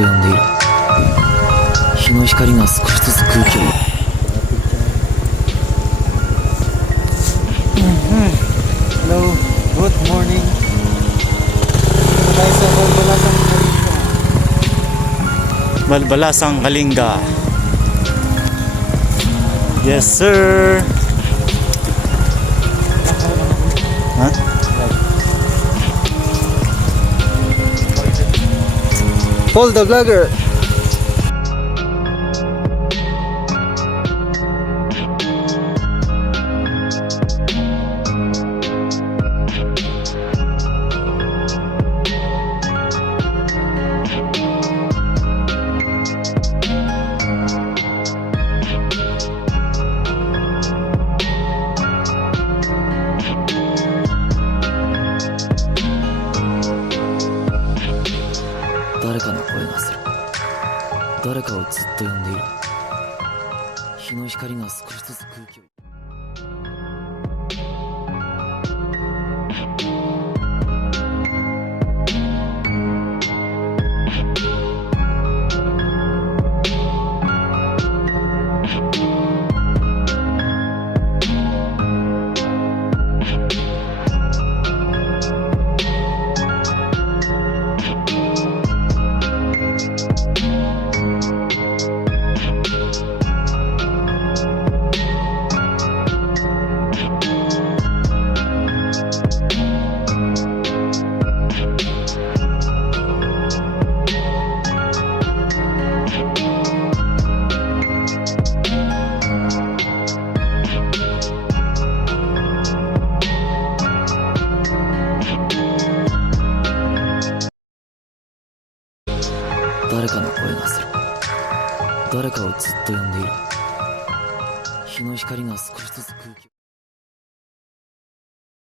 と呼んでいる。日の光が少しずつ空気を。Hello, good morning. Tayo sa Balbalasang Kalinga. Yes, sir. Huh? Paul the vlogger.誰かの声がする。誰かをずっと呼んでいる。日の光が少しずつ空気を。誰かの声がする。誰かをずっと呼んでいる。日の光が少しずつ空気を。